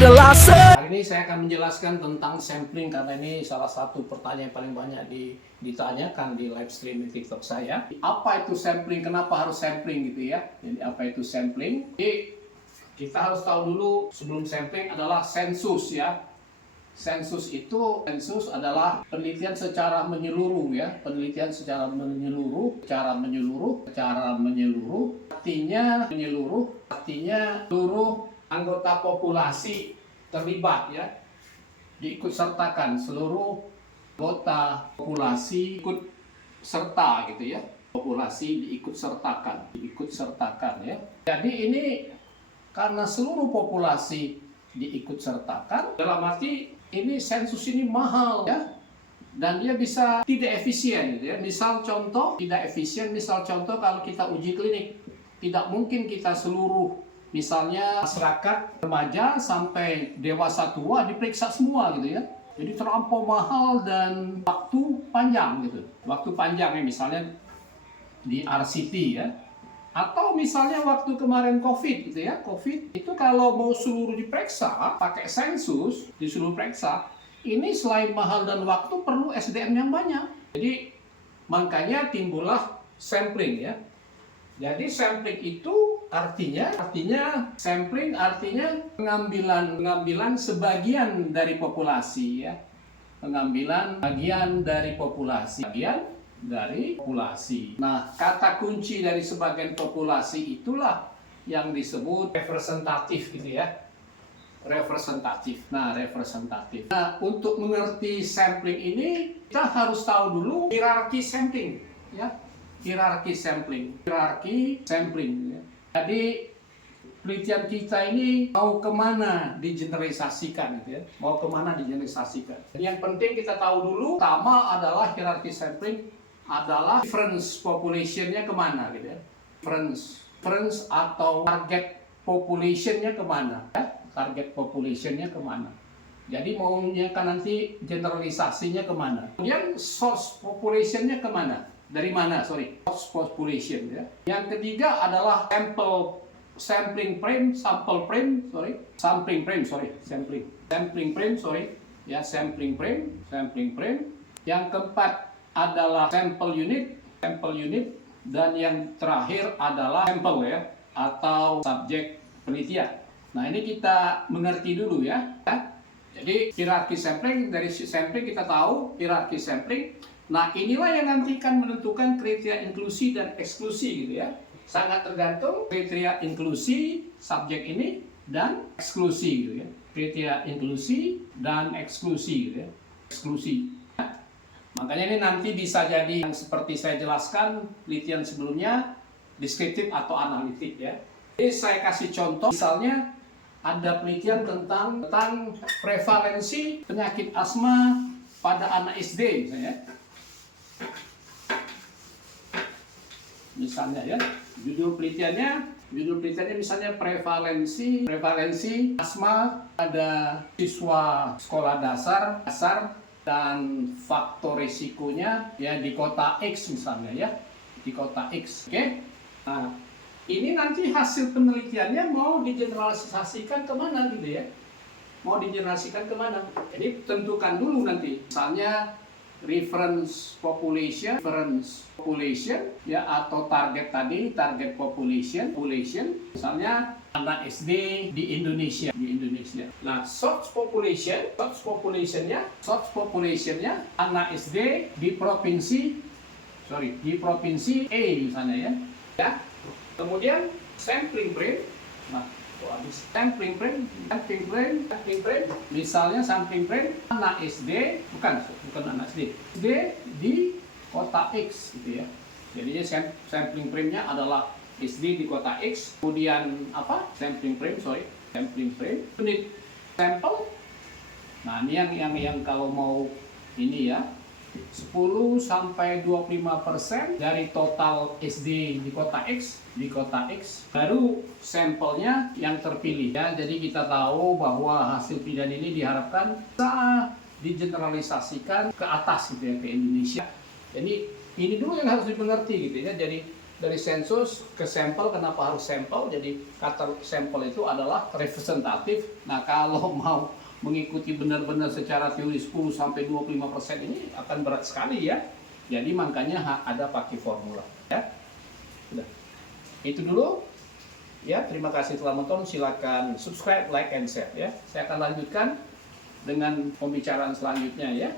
adalah Hari ini saya akan menjelaskan tentang sampling karena ini salah satu pertanyaan yang paling banyak ditanyakan di live stream di TikTok saya. Apa itu sampling? Kenapa harus sampling gitu ya? Jadi apa itu sampling? Jadi kita harus tahu dulu sebelum sampling adalah sensus ya. Sensus adalah penelitian secara menyeluruh ya, penelitian secara menyeluruh. Artinya seluruh anggota populasi terlibat ya, diikut sertakan, seluruh anggota populasi ikut serta gitu ya, populasi diikut sertakan ya. Jadi ini karena seluruh populasi diikut sertakan, dalam arti ini sensus ini mahal ya, dan dia bisa tidak efisien gitu ya. Misal contoh kalau kita uji klinik, tidak mungkin kita seluruh misalnya masyarakat remaja sampai dewasa tua diperiksa semua gitu ya. Jadi terlampau mahal dan waktu panjang gitu. Waktu panjang ya, misalnya di RCT ya. Atau misalnya waktu kemarin COVID gitu ya. COVID itu kalau mau seluruh diperiksa pakai sensus, disuruh periksa, ini selain mahal dan waktu perlu SDM yang banyak. Jadi makanya timbullah sampling ya. Jadi sampling itu artinya pengambilan sebagian dari populasi ya. Pengambilan bagian dari populasi. Nah, kata kunci dari sebagian populasi itulah yang disebut representatif gitu ya. Representatif. Nah, untuk mengerti sampling ini kita harus tahu dulu hierarki sampling ya. Hierarki sampling ya. Jadi penelitian kita ini mau kemana digeneralisasikan gitu ya. Yang penting kita tahu dulu, pertama adalah hierarki sampling adalah difference population-nya kemana gitu ya. Difference atau target population-nya kemana ya. Jadi maunya kan nanti generalisasinya kemana. Kemudian source population-nya kemana. Dari mana? Source population ya. Yang ketiga adalah sampling frame. Yang keempat adalah sampel unit, dan yang terakhir adalah sampel ya, atau subjek penelitian. Nah, ini kita mengerti dulu ya. Jadi hierarki sampling, dari sampling kita tahu hierarki sampling. Nah, inilah yang nanti akan menentukan kriteria inklusi dan eksklusi gitu ya. Sangat tergantung kriteria inklusi subjek ini dan eksklusi gitu ya. Kriteria inklusi dan eksklusi gitu ya. Makanya ini nanti bisa jadi yang seperti saya jelaskan penelitian sebelumnya, deskriptif atau analitik ya. Jadi saya kasih contoh, misalnya ada penelitian tentang prevalensi penyakit asma pada anak SD misalnya ya. Judul penelitiannya misalnya prevalensi asma pada siswa sekolah dasar dan faktor risikonya ya di kota X misalnya ya, di kota X. Oke? Nah, ini nanti hasil penelitiannya mau digeneralisasikan kemana gitu ya. Jadi tentukan dulu nanti, misalnya reference population ya, atau target population misalnya anak SD di Indonesia. Nah, source populationnya anak SD di provinsi A misalnya ya. Kemudian sampling frame. Nah, sampling frame misalnya sampling frame anak SD, bukan anak SD di kota X gitu ya. Jadinya sampling frame-nya adalah SD di kota X. Kemudian sampling frame unit sampel. Nah, ini yang kalau mau ini ya, 10-25% dari total SD di kota X baru sampelnya yang terpilih ya. Jadi kita tahu bahwa hasil penelitian ini diharapkan bisa digeneralisasikan ke atas gitu ya, ke Indonesia. Jadi ini dulu yang harus dimengerti gitu ya. Jadi dari sensus ke sampel. Kenapa harus sampel? Jadi kata sampel itu adalah representatif. Nah, kalau mau mengikuti benar-benar secara teori 10 sampai 25% ini akan berat sekali ya. Jadi makanya ada pakai formula ya. Sudah. Itu dulu. Ya, terima kasih telah menonton. Silakan subscribe, like, and share ya. Saya akan lanjutkan dengan pembicaraan selanjutnya ya.